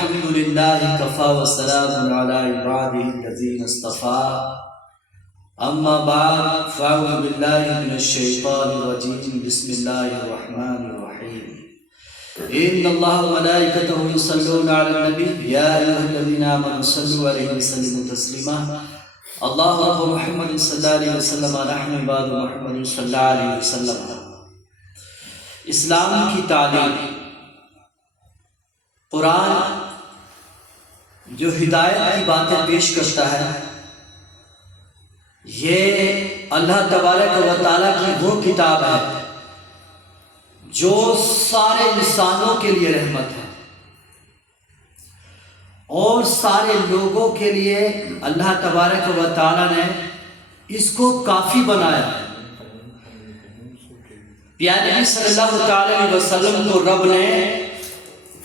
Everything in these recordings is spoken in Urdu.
الحمد لله كفى وسلام على عباده الذين اصطفى اما بعد فاعوذ بالله من الشيطان الرجيم بسم الله الرحمن الرحيم ان الله وملائكته يصلون على النبي يا ايها الذين امنوا صلوا عليه وسلموا تسليما اللہ رب محمد صلی اللہ علیہ وسلم نحن عباد محمد صلی اللہ علیہ وسلم۔ اسلام کی تعلیم، قرآن جو ہدایت کی باتیں پیش کرتا ہے، یہ اللہ تبارک و تعالیٰ کی وہ کتاب ہے جو سارے انسانوں کے لیے رحمت ہے اور سارے لوگوں کے لیے اللہ تبارک و تعالیٰ نے اس کو کافی بنایا۔ پیارے نبی صلی اللہ تعالی علیہ وسلم کو رب نے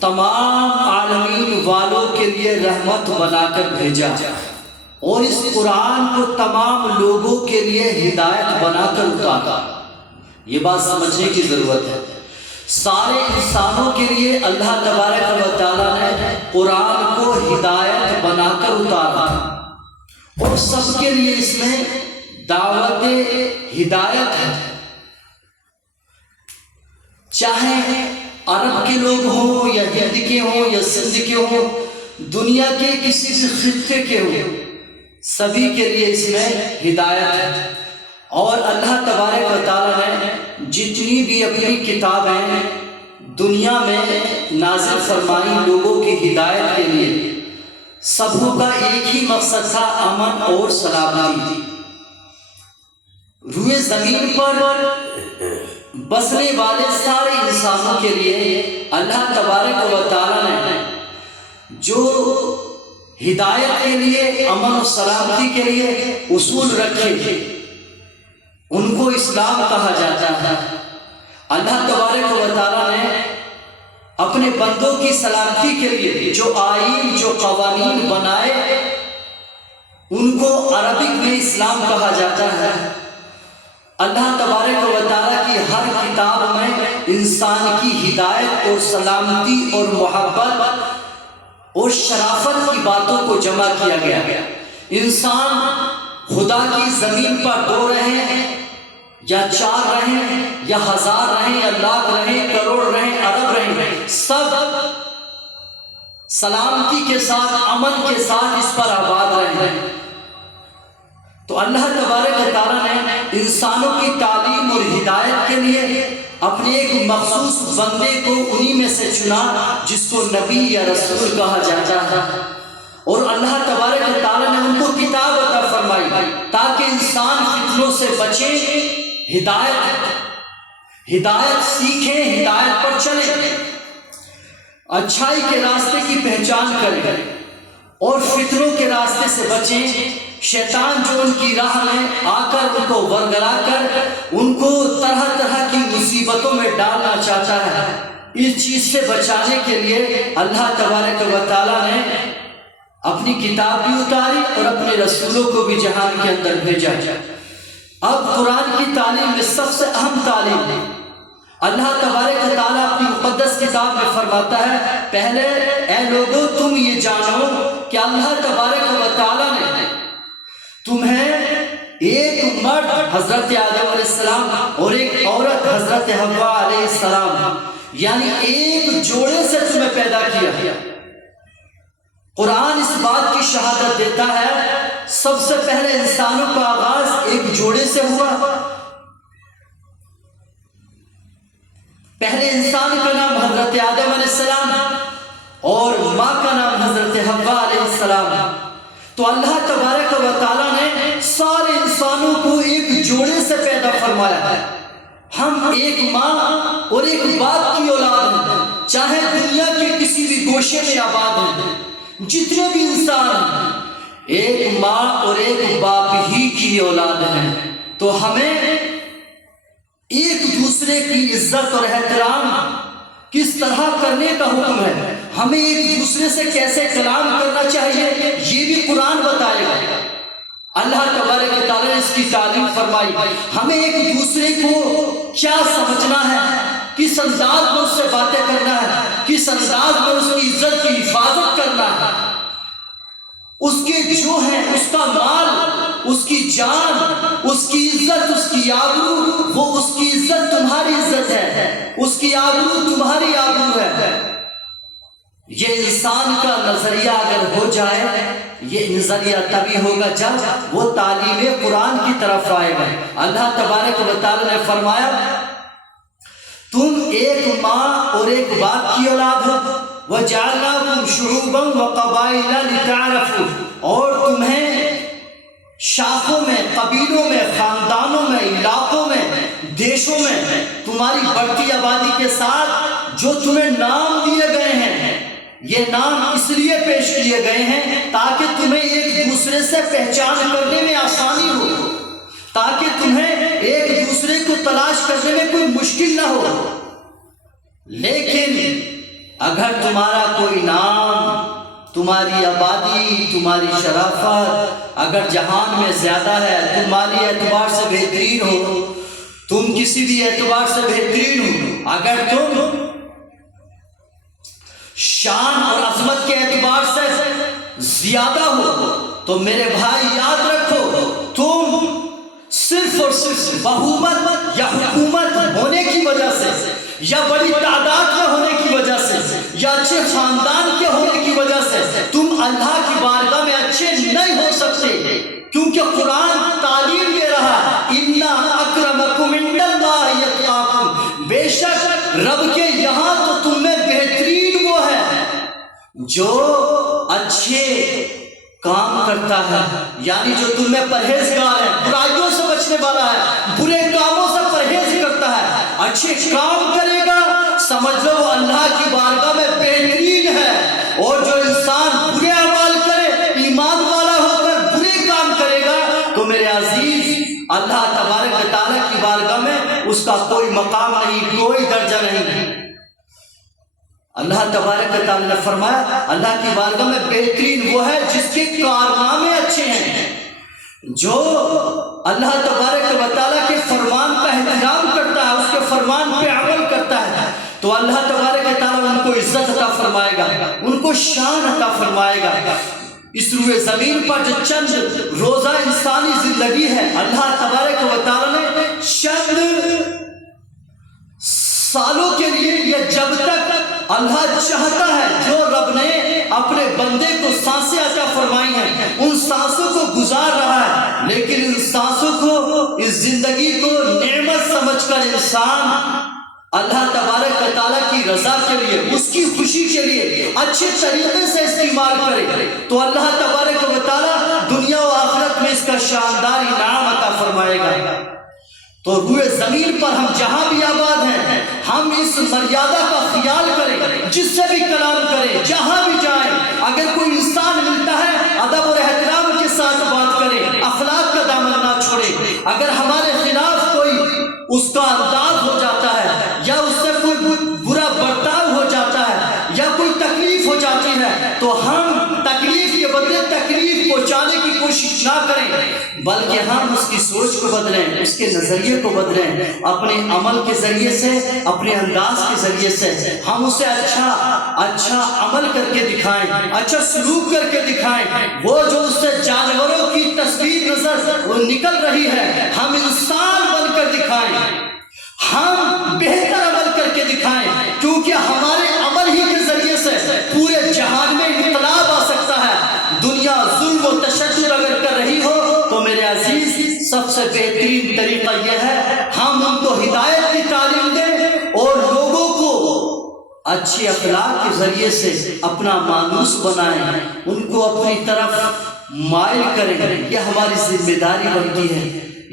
تمام عالمین والوں کے لیے رحمت بنا کر بھیجا اور اس قرآن کو تمام لوگوں کے لیے ہدایت بنا کر اتارا۔ یہ بات سمجھنے کی ضرورت ہے، سارے انسانوں کے لیے اللہ تبارک و تعالیٰ نے قرآن کو ہدایت بنا کر اتارا اور سب کے لیے اس میں دعوت ہدایت ہے، چاہے عرب کے لوگ ہوں یا ہند کے ہوں یا سندھ کے ہوں، دنیا کے کسی بھی خطے کے ہوں، سبھی کے لیے اس میں ہدایت ہے۔ اور اللہ تبارک و تعالیٰ نے جتنی بھی اپنی کتابیں دنیا میں نازل فرمائی لوگوں کی ہدایت کے لیے، سب کا ایک ہی مقصد تھا، امن اور سلامتی۔ روئے زمین پر بسنے والے سارے انسانوں کے لیے اللہ تبارک و تعالیٰ نے جو ہدایت کے لیے، امن و سلامتی کے لیے اصول رکھے، ان کو اسلام کہا جاتا ہے۔ اللہ تبارک و تعالیٰ نے اپنے بندوں کی سلامتی کے لیے جو آئین، جو قوانین بنائے، ان کو عربک میں اسلام کہا جاتا ہے۔ اللہ تبارک و تعالیٰ کی ہر کتاب میں انسان کی ہدایت اور سلامتی اور محبت اور شرافت کی باتوں کو جمع کیا گیا۔ انسان خدا کی زمین پر 2 رہیں یا 4 رہیں یا 1000 رہیں یا لاکھ رہیں، کروڑ رہیں، ارب رہیں، سب سلامتی کے ساتھ، امن کے ساتھ اس پر آباد رہیں۔ تو اللہ تبارک و تعالیٰ نے انسانوں کی تعلیم اور ہدایت کے لیے اپنے ایک مخصوص بندے کو انہی میں سے چنا جس کو نبی یا رسول کہا جاتا ہے، اور اللہ تبارک و تعالیٰ نے ان کو کتاب عطا فرمائی تاکہ انسان فتنوں سے بچے، ہدایت سیکھیں، ہدایت پر چلیں، اچھائی کے راستے کی پہچان کریں اور فتنوں کے راستے سے بچیں۔ شیطان جو ان کی راہ میں آ کر ان کو ورگلا کر ان کو طرح طرح کی مصیبتوں میں ڈالنا چاہتا ہے، اس چیز سے بچانے کے لیے اللہ تبارک و تعالیٰ نے اپنی کتاب بھی اتاری اور اپنے رسولوں کو بھی جہان کے اندر بھیجا۔ اب قرآن کی تعلیم میں سب سے اہم تعلیم اللہ تبارک و تعالیٰ اپنی مقدس کتاب میں فرماتا ہے، پہلے اے لوگوں تم یہ جانو کہ اللہ تبارک و تعالیٰ نے تمہیں ایک مرد حضرت آدم علیہ السلام اور ایک عورت حضرت حوا علیہ السلام، یعنی ایک جوڑے سے تمہیں پیدا کیا۔ قرآن اس بات کی شہادت دیتا ہے سب سے پہلے انسانوں کا آغاز ایک جوڑے سے ہوا۔ پہلے انسان کا نام حضرت آدم علیہ السلام اور ماں کا نام حضرت حوا علیہ السلام۔ تو اللہ تبارک و تعالیٰ نے سارے انسانوں کو ایک جوڑے سے پیدا فرمایا ہے۔ ہم ایک ماں اور ایک باپ کی اولاد ہیں، چاہے دنیا کے کسی بھی گوشے میں آباد ہیں، جتنے بھی انسان ہیں ایک ماں اور ایک باپ ہی کی اولاد ہیں۔ تو ہمیں ایک دوسرے کی عزت اور احترام کس طرح کرنے کا حکم ہے، ہمیں ایک دوسرے سے کیسے کلام کرنا چاہیے، یہ بھی قرآن بتائے گا۔ اللہ تبارک و تعالیٰ نے اس کی تعلیم فرمائی، ہمیں ایک دوسرے کو کیا سمجھنا ہے، کس انداز میں اس سے باتیں کرنا ہے، کس انداز میں اس کی عزت کی حفاظت کرنا ہے، اس کے جو ہے اس کا مال، اس کی جان، اس کی عزت، اس کی آبرو، وہ اس کی عزت تمہاری عزت ہے، اس کی آبرو تمہاری آبرو ہے۔ یہ انسان کا نظریہ اگر ہو جائے، یہ نظریہ تبھی ہوگا جب وہ تعلیم قرآن کی طرف آئے گا۔ اللہ تبارک و تعالی نے فرمایا تم ایک ماں اور ایک باپ کی اولاد ہو، وَجَعَلْنَاكُمْ شُعُوبًا وَقَبَائِلَ لِتَعْارَفُوا، اور تمہیں شاخوں میں، قبیلوں میں، خاندانوں میں، علاقوں میں، دیشوں میں تمہاری بڑھتی آبادی کے ساتھ جو تمہیں نام دیے گئے ہیں، یہ نام اس لیے پیش کیے گئے ہیں تاکہ تمہیں ایک دوسرے سے پہچان کرنے میں آسانی ہو، تاکہ تمہیں ایک دوسرے کو تلاش کرنے میں کوئی مشکل نہ ہو۔ لیکن اگر تمہارا کوئی نام، تمہاری آبادی، تمہاری شرافت اگر جہان میں زیادہ ہے، تم مالی اعتبار سے بہترین ہو، تم کسی بھی اعتبار سے بہترین ہو، اگر تم شان اور عظمت کے اعتبار سے زیادہ ہو، تو میرے بھائی یاد رکھو، تم صرف اور صرف بہومت یا حکومت ہونے کی وجہ سے، یا بڑی تعداد میں ہونے کی وجہ سے، یا اچھے خاندان کے ہونے کی وجہ سے تم اللہ کی بارگاہ میں اچھے نہیں ہو سکتے، کیونکہ قرآن تعلیم دے رہا اِنَّ أَكْرَمَكُمْ عِندَ اللَّهِ يَتْقَاكُمْ، بے شک رب کے یہاں تو تم میں بہترین وہ ہے جو اچھے کام کرتا ہے، یعنی جو تم میں پرہیزگار ہے، برائیوں سے بچنے والا ہے، برے کاموں سے پرہیز کرتا ہے، اچھے کام کرے گا، سمجھ لو وہ اللہ کی بارگاہ میں بہترین ہے۔ اور جو انسان برے اعمال کرے، ایمان والا ہو کر برے کام کرے گا، تو میرے عزیز اللہ تبارک و تعالیٰ کی بارگاہ میں اس کا کوئی مقام نہیں، کوئی درجہ نہیں۔ اللہ تبارک و تعالیٰ نے فرمایا اللہ کی بارگاہ میں بہترین وہ ہے جس کے کارنامے اچھے ہیں، جو اللہ تبارک و تعالیٰ کے فرمان کا احترام کرتا ہے، اس کے فرمان پہ عمل کرتا ہے، تو اللہ تبارک و تعالیٰ ان کو عزت عطا فرمائے گا، ان کو شان عطا فرمائے گا۔ اس روئے زمین پر جو چند روزہ انسانی زندگی ہے، اللہ تبارک و تعالیٰ نے چند سالوں کے لیے، یہ جب تک اللہ چاہتا ہے، جو رب نے اپنے بندے کو سانسیں عطا فرمائی ہیں، ان سانسوں کو گزار رہا ہے، لیکن ان سانسوں کو، اس زندگی کو نعمت سمجھ کر انسان اللہ تبارک و تعالیٰ کی رضا کے لیے، اس کی خوشی کے لیے اچھے طریقے سے استعمال کرے، تو اللہ تبارک و تعالیٰ دنیا و آخرت میں اس کا شاندار انعام عطا فرمائے گا۔ تو روئے زمین پر ہم جہاں بھی آباد ہیں، ہم اس مریادہ کا خیال کریں، جس سے بھی کلام کریں، جہاں بھی جائیں، اگر کوئی انسان ملتا ہے ادب اور احترام کے ساتھ بات کریں، اخلاق کا دامن نہ چھوڑیں۔ اگر ہمارے خلاف کوئی اس کا انداز ہو جاتا ہے، یا اس سے کوئی برا برتاؤ ہو جاتا ہے، یا کوئی تکلیف ہو جاتی ہے، تو ہم تکلیف کے بدلے تکلیف پہنچانے کی کوشش نہ کریں، بلکہ ہم اس کی سوچ کو بدلیں، اس کے نظریے کو بدلیں، اپنے عمل کے ذریعے سے، اپنے انداز کے ذریعے سے ہم اسے اچھا عمل کر کے دکھائیں، اچھا سلوک کر کے دکھائیں۔ وہ جو اس سے جانوروں کی تصویر نظر نکل رہی ہے، ہم انسان بن کر دکھائیں، ہم بہتر عمل کر کے دکھائیں، کیونکہ ہمارے عمل ہی کے ذریعے سے پورے جہان میں انقلاب آ سکتا ہے۔ دنیا ظلم و تشدد اگر کر رہی ہو، تو میرے عزیز سب سے بہترین طریقہ یہ ہے ہم ان کو ہدایت کی تعلیم دیں، اور لوگوں کو اچھے اخلاق کے ذریعے سے اپنا مانوس بنائیں، ان کو اپنی طرف مائل کریں۔ یہ ہماری ذمہ داری بنتی ہے،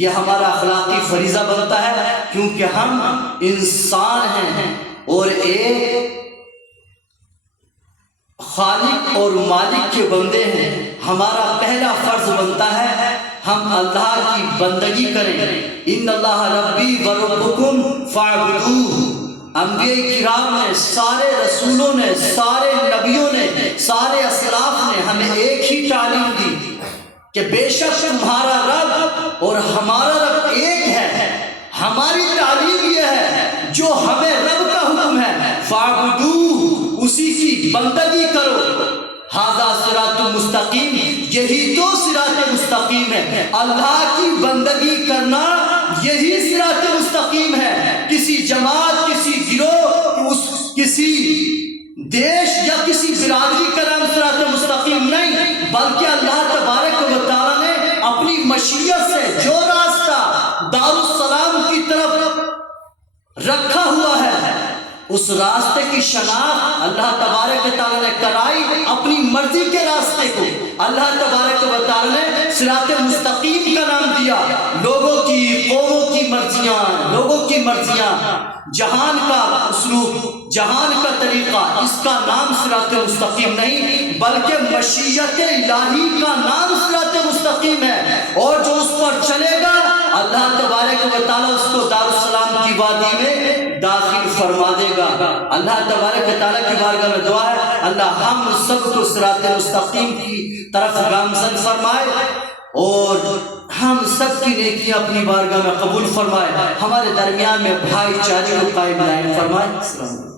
یہ ہمارا اخلاقی فریضہ بنتا ہے، کیونکہ ہم انسان ہیں اور ایک خالق اور مالک کے بندے ہیں۔ ہمارا پہلا فرض بنتا ہے ہم اللہ کی بندگی کریں۔ ان اللہ ربی و ربکم فاعبدوہ۔ انبیاء کرام نے، سارے رسولوں نے، سارے نبیوں نے، سارے اسلاف نے ہمیں ایک ہی تعلیم دی کہ بے شک تمہارا رب اور ہمارا رب ایک ہے، ہماری تعلیم یہ ہے جو ہمیں رب کا حکم ہے فاعبدوہ، اسی کی بندگی کرو، ھذا صراط مستقیم، یہی تو صراط مستقیم ہے، اللہ کی بندگی کرنا یہی صراط مستقیم ہے۔ کسی جماعت، کسی گروہ، کسی دیش یا کسی برادری کا نام صراط مستقیم نہیں، بلکہ اللہ تبارک و تعالیٰ نے اپنی مشیت سے جو راستہ دارالسلام کی طرف رکھا ہوا ہے، اس راستے کی شناخت اللہ تبارک و تعالیٰ نے کرائی، اپنی مرضی کے راستے کو اللہ تبارک و تعالیٰ نے صراط مستقیم کا نام دیا۔ لوگوں کی، قوموں کی مرضیاں، لوگوں کی مرضیاں، جہان کا اسلوب، جہان کا طریقہ، اس کا نام صراط مستقیم نہیں، بلکہ مشیت الہی کا نام صراط مستقیم ہے، اور جو اس پر چلے گا اللہ تبارک و تعالیٰ اس کو دارالسلام کی وادی میں داخل فرما دے گا۔ اللہ تبارک و تعالیٰ کی بارگاہ میں دعا ہے اللہ ہم سب کو صراط مستقیم کی طرف گامزن فرمائے، اور ہم سب کی نیکیاں اپنی بارگاہ میں قبول فرمائے، ہمارے درمیان میں بھائی چارے کو قائم دائم فرمائے۔